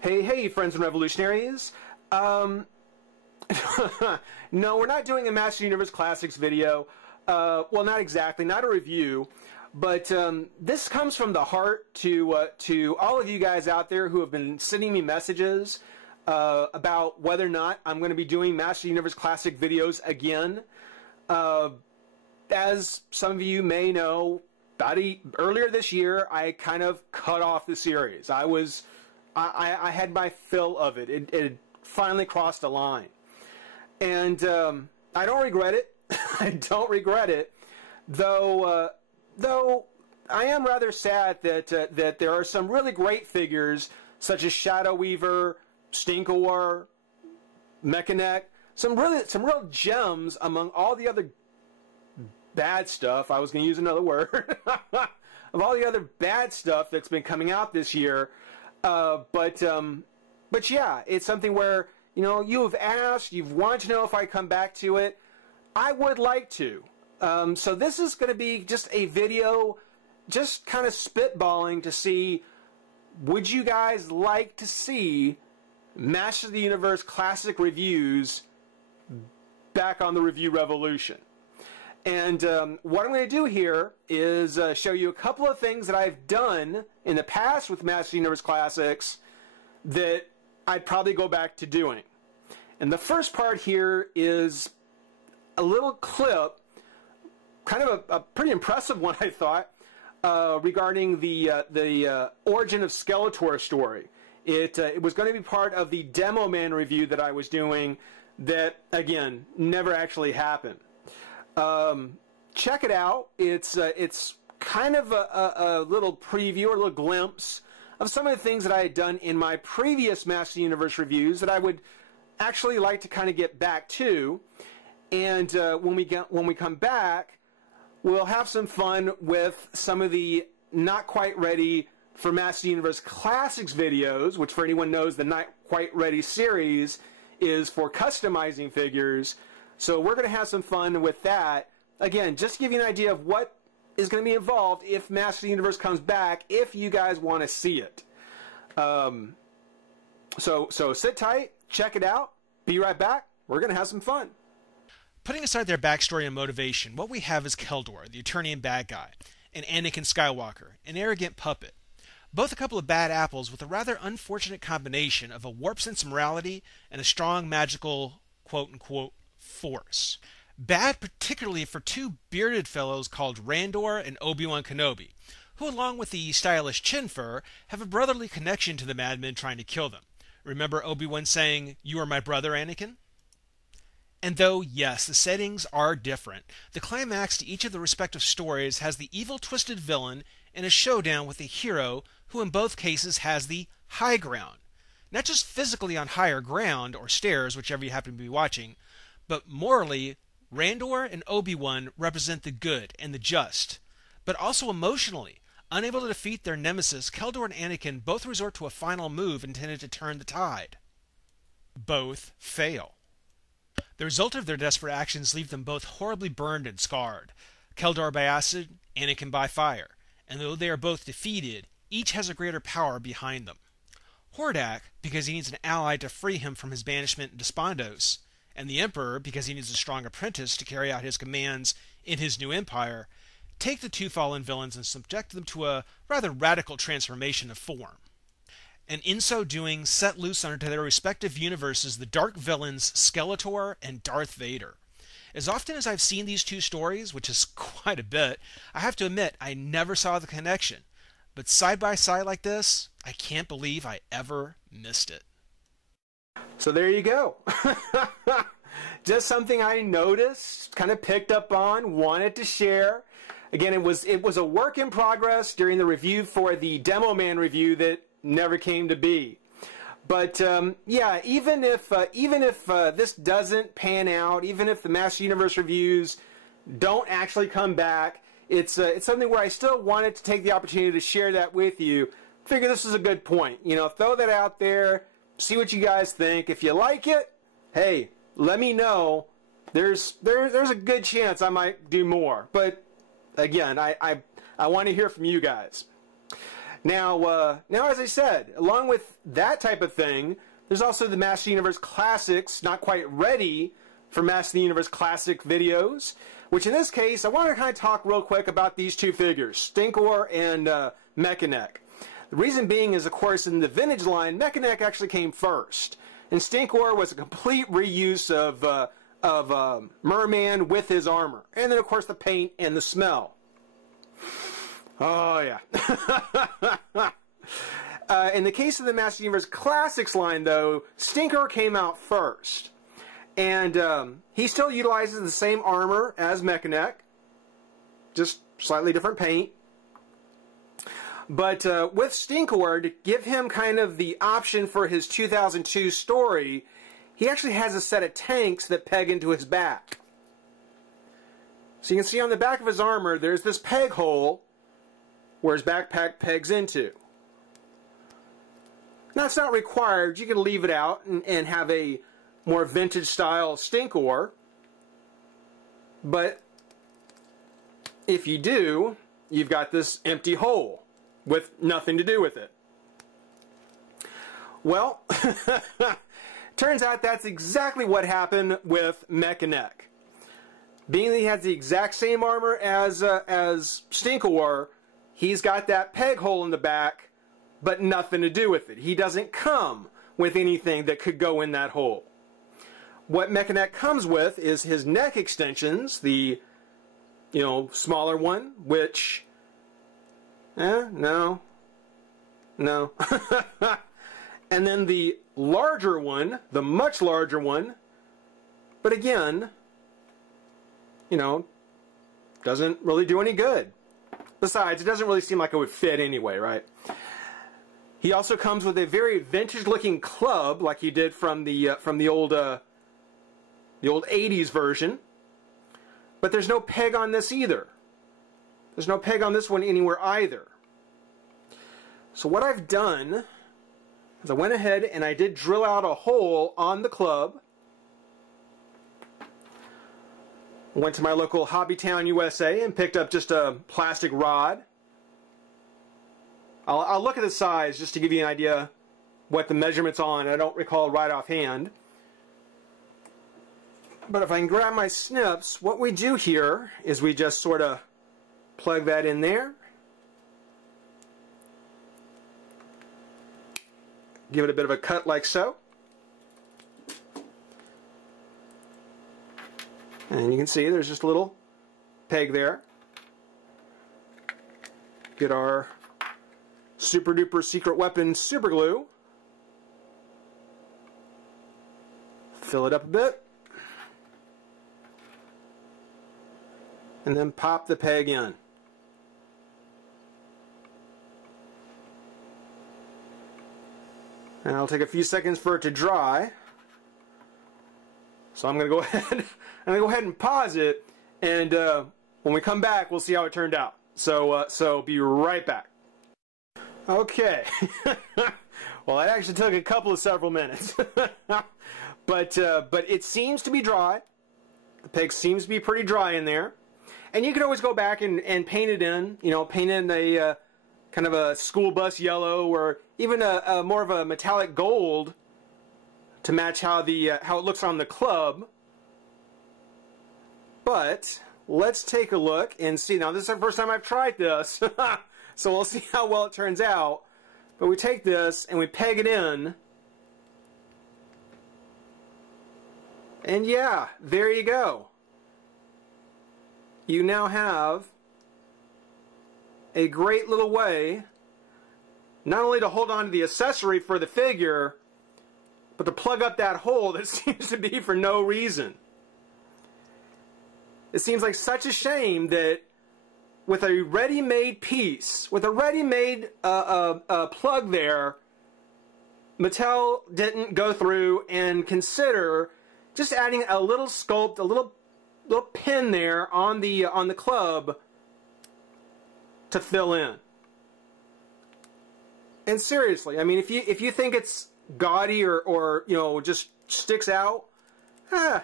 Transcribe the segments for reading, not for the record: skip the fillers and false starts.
Hey, friends and revolutionaries. No, we're not doing a Master Universe Classics video. Well, not exactly, not a review, but this comes from the heart to all of you guys out there who have been sending me messages about whether or not I'm going to be doing Master Universe Classic videos again. As some of you may know, earlier this year, I kind of cut off the series. I had my fill of it. It finally crossed a line. And I don't regret it. I don't regret it. Though I am rather sad that there are some really great figures, such as Shadow Weaver, Stinkor, Mechanic, some real gems among all the other bad stuff. I was going to use another word. Of all the other bad stuff that's been coming out this year. But yeah, it's something where, you know, you have asked, you've wanted to know if I come back to it. I would like to. So this is going to be just a video, just kind of spitballing to see, would you guys like to see Master of the Universe Classic reviews back on the Review Revolution? And what I'm going to do here is show you a couple of things that I've done in the past with Master Universe Classics that I'd probably go back to doing. And the first part here is a little clip, kind of a pretty impressive one, I thought, regarding the origin of Skeletor story. It was going to be part of the Demo Man review that I was doing that, again, never actually happened. Check it out. It's kind of a little preview or a little glimpse of some of the things that I had done in my previous Master Universe reviews that I would actually like to kind of get back to. And when we come back, we'll have some fun with some of the not quite ready for Master Universe Classics videos, which for anyone knows, the Not Quite Ready series is for customizing figures. So we're going to have some fun with that. Again, just to give you an idea of what is going to be involved if Master of the Universe comes back, if you guys want to see it. So sit tight, check it out, be right back. We're going to have some fun. Putting aside their backstory and motivation, what we have is Keldor, the Eternian bad guy, and Anakin Skywalker, an arrogant puppet. Both a couple of bad apples with a rather unfortunate combination of a warped sense of morality and a strong magical quote-unquote force. Bad particularly for two bearded fellows called Randor and Obi-Wan Kenobi, who along with the stylish chin fur have a brotherly connection to the madmen trying to kill them. Remember Obi-Wan saying, "You are my brother, Anakin?" And though, yes, the settings are different, the climax to each of the respective stories has the evil twisted villain in a showdown with a hero who in both cases has the high ground. Not just physically on higher ground, or stairs, whichever you happen to be watching, but morally, Randor and Obi-Wan represent the good and the just. But also emotionally, unable to defeat their nemesis, Keldor and Anakin both resort to a final move intended to turn the tide. Both fail. The result of their desperate actions leave them both horribly burned and scarred. Keldor by acid, Anakin by fire. And though they are both defeated, each has a greater power behind them. Hordak, because he needs an ally to free him from his banishment in Despondos, and the Emperor, because he needs a strong apprentice to carry out his commands in his new empire, take the two fallen villains and subject them to a rather radical transformation of form. And in so doing, set loose onto their respective universes the dark villains Skeletor and Darth Vader. As often as I've seen these two stories, which is quite a bit, I have to admit I never saw the connection. But side by side like this, I can't believe I ever missed it. So there you go. Just something I noticed, kind of picked up on, wanted to share. Again, it was a work in progress during the review for the Demo Man review that never came to be. But yeah, even if this doesn't pan out, even if the Master Universe reviews don't actually come back, it's something where I still wanted to take the opportunity to share that with you. Figure this is a good point. You know, throw that out there. See what you guys think. If you like it, hey, let me know. There's a good chance I might do more. But again, I want to hear from you guys. Now, as I said, along with that type of thing, there's also the Master of the Universe Classics, not quite ready for Master of the Universe Classic videos, which in this case, I want to kind of talk real quick about these two figures, Stinkor and Mechaneck. The reason being is, of course, in the vintage line, Mechaneck actually came first, and Stinkor was a complete reuse of Merman with his armor, and then, of course, the paint and the smell. Oh, yeah. In the case of the Master of the Universe Classics line, though, Stinkor came out first. And he still utilizes the same armor as Mechaneck, just slightly different paint. But with Stinkor, to give him kind of the option for his 2002 story, he actually has a set of tanks that peg into his back. So you can see on the back of his armor, there's this peg hole where his backpack pegs into. Now, it's not required. You can leave it out and have a more vintage style Stinkor. But if you do, you've got this empty hole with nothing to do with it. Well, turns out that's exactly what happened with Mechaneck. Being that he has the exact same armor as Stinkor, he's got that peg hole in the back, but nothing to do with it. He doesn't come with anything that could go in that hole. What Mechaneck comes with is his neck extensions, the, smaller one, which, no. And then the larger one, the much larger one, but again, doesn't really do any good. Besides, it doesn't really seem like it would fit anyway, right? He also comes with a very vintage-looking club, like he did from the old 80s version. But there's no peg on this either. There's no peg on this one anywhere either. So what I've done is I went ahead and I did drill out a hole on the club. Went to my local Hobbytown, USA, and picked up just a plastic rod. I'll look at the size just to give you an idea what the measurement's on. I don't recall right offhand. But if I can grab my snips, what we do here is we just sort of plug that in there. Give it a bit of a cut like so. And you can see there's just a little peg there. Get our super duper secret weapon super glue. Fill it up a bit. And then pop the peg in. And it'll take a few seconds for it to dry. So I'm going to go ahead and pause it, and when we come back, we'll see how it turned out. So be right back. Okay. Well, it actually took a couple of several minutes, but it seems to be dry. The peg seems to be pretty dry in there, and you can always go back and paint it in. Paint in a kind of a school bus yellow, or even a more of a metallic gold, to match how it looks on the club. But let's take a look and see. Now, this is the first time I've tried this, so we'll see how well it turns out. But we take this and we peg it in, and yeah, there you go. You now have a great little way not only to hold on to the accessory for the figure, but to plug up that hole that seems to be for no reason. It seems like such a shame that with a ready-made piece, with a ready-made plug there, Mattel didn't go through and consider just adding a little sculpt, a little pin there on the club to fill in. And seriously, I mean, if you think it's gaudy or just sticks out, I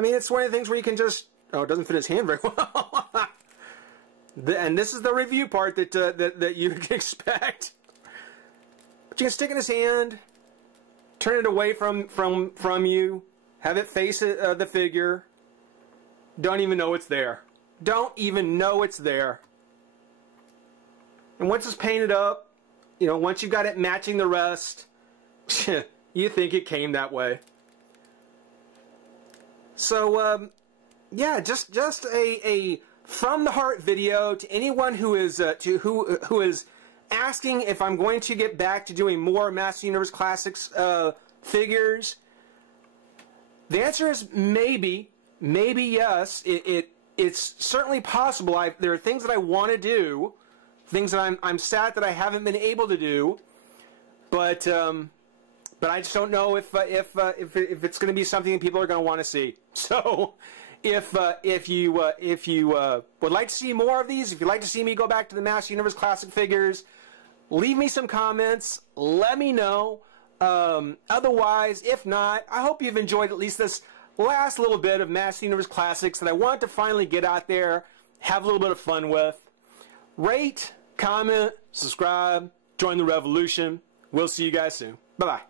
mean, it's one of the things where you can just, oh, it doesn't fit his hand very well. And this is the review part that you can expect. But you can stick it in his hand, turn it away from you, have it face the figure. Don't even know it's there. Don't even know it's there. And once it's painted up, you know, once you've got it matching the rest, you think it came that way. So, yeah, just a from the heart video to anyone who is who is asking if I'm going to get back to doing more Master Universe Classics figures. The answer is maybe, maybe yes. It's certainly possible. There are things that I want to do, things that I'm sad that I haven't been able to do, but I just don't know if it's going to be something that people are going to want to see. So, if you would like to see more of these, if you'd like to see me go back to the Master Universe Classic figures, leave me some comments. Let me know. Otherwise, if not, I hope you've enjoyed at least this last little bit of Master Universe Classics that I want to finally get out there, have a little bit of fun with. Rate, comment, subscribe, join the revolution. We'll see you guys soon. Bye-bye.